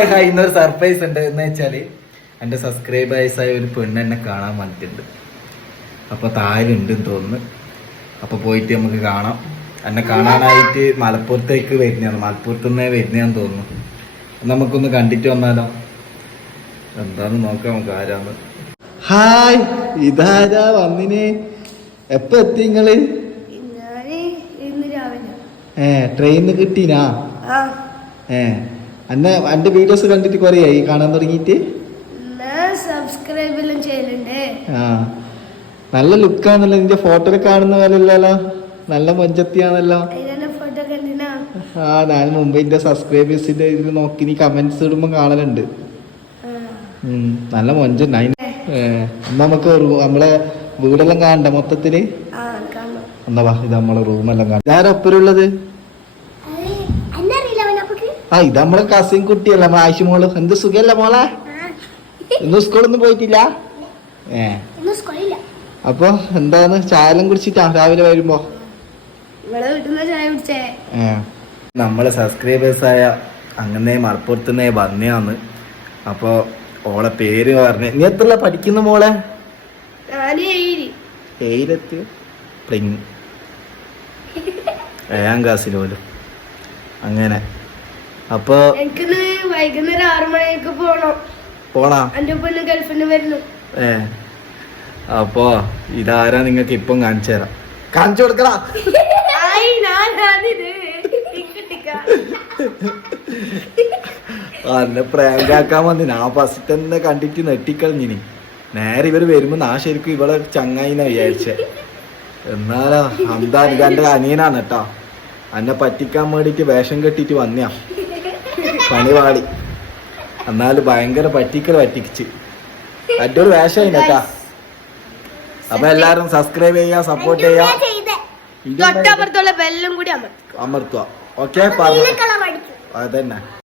Hi hi ഇന്നൊരു surprise ഉണ്ട്. എന്ന് വെച്ചാൽ എന്റെ സബ്സ്ക്രൈബേഴ്സ് ആയ ഒരു പെണ്ണ് എന്നെ കാണാൻ വന്നിട്ടുണ്ട്. അപ്പൊ ഉണ്ടെന്ന് തോന്നുന്നു. അപ്പൊ പോയിട്ട് നമുക്ക് കാണാം. എന്നെ കാണാനായിട്ട് മലപ്പുറത്തേക്ക് വരുന്നതാണ്. മലപ്പുറത്ത് നിന്നേ വരുന്നതാന്ന് തോന്നുന്നു. നമുക്കൊന്ന് കണ്ടിട്ട് വന്നാലോ? എന്താന്ന് നോക്കാം നമുക്ക് ആരാന്ന്. ഹായ് ഇതാരാ വന്നിന്? എപ്പ എത്തി നിങ്ങൾ? ഏ ട്രെയിനിന് കിട്ടീനാ? ഏ അന്നെ എന്റെ വീഡിയോസ് കണ്ടിട്ട് കൊറേയായി? കാണാൻ തുടങ്ങിയിട്ട്? ഞാൻ സബ്സ്ക്രൈബ് എല്ലാം ചെയ്യലുണ്ട്. ആ. നല്ല ലുക്കാണല്ലോ നിന്റെ ഫോട്ടോ കാണുന്ന പോലെ ഇല്ലല്ലോ നല്ല മൊഞ്ചത്തിയാണല്ലോ. ആ ഞാൻ മുമ്പ് എന്റെ സബ്സ്ക്രൈബേഴ്സിന്റെ ഇത് നോക്കി. നീ കമന്റ്സ് ഇടുമ്പോ കാണലുണ്ട്. നല്ല മൊഞ്ച. നമുക്ക് നമ്മളെ വീടെല്ലാം കാണണ്ട മൊത്തത്തിൽ? എന്നാ ഇത് നമ്മളെ റൂമെല്ലാം കാണാം. അവനപ്പൊക്ക് ആ ഇത് നമ്മളെ കസിൻ കുട്ടിയല്ല നമ്മളെ ആയിഷ മോൾ. എന്ത് സുഖല്ല മോളെ? ഇന്ന് സ്കൂളൊന്നും പോയിട്ടില്ല? ഏ. അപ്പൊ എന്താണ്? ചായലും കുടിച്ചിട്ടാ? രാവിലെ വരുമ്പോ? നമ്മളെ സബ്സ്ക്രൈബേഴ്സ് ആയ അങ്ങനെ മലപ്പുറത്തുനിന്നേ വന്നയാന്ന് അപ്പൊ ഓളെ പേര് പറഞ്ഞു. നീ എത്ര പഠിക്കുന്നു മോളെ? ഏഴാം ക്ലാസ്സിൽ പോലും അങ്ങനെ. അപ്പൊ എനിക്കിന്ന് വൈകുന്നേരം ആറു മണിക്ക് പോണം. പോണാ? എന്റെ പെണ്ണ് ഗൾഫിന് വരുന്നു. ഏ. അപ്പൊ ഇതാരാ നിങ്ങക്ക് ഇപ്പം കാണിച്ചു തരാം. കാണിച്ചു കൊടുക്കടാ. അന്നെ പ്രാങ്കാക്കാൻ വന്ന് ഞാൻ ഫസ്റ്റ് തന്നെ കണ്ടിട്ട് നെട്ടിക്കളഞ്ഞിനി നേരെ ഇവർ വരുമ്പോ ഞാൻ ശരിക്കും ഇവളെ ചങ്ങായിന വിചാരിച്ചേ. എന്നാലാ അന്താ എന്റെ അനിയനാണ് കേട്ടോ. എന്നെ പറ്റിക്കാൻ വേണ്ടിട്ട് വേഷം കെട്ടിട്ട് വന്നയാ. പണി പാടി എന്നാലും ഭയങ്കര പറ്റിക്കൽ പറ്റിച്ച് അടിപൊളി വേഷമായി കേട്ടാ. അപ്പൊ എല്ലാരും സബ്സ്ക്രൈബ് ചെയ്യാ സപ്പോർട്ട് ചെയ്യാ. തൊട്ടപ്പുറത്തുള്ള ബെല്ലും കൂടി അമർത്തും അമർത്തുക. ഓക്കെ പറഞ്ഞു. അതന്നെ.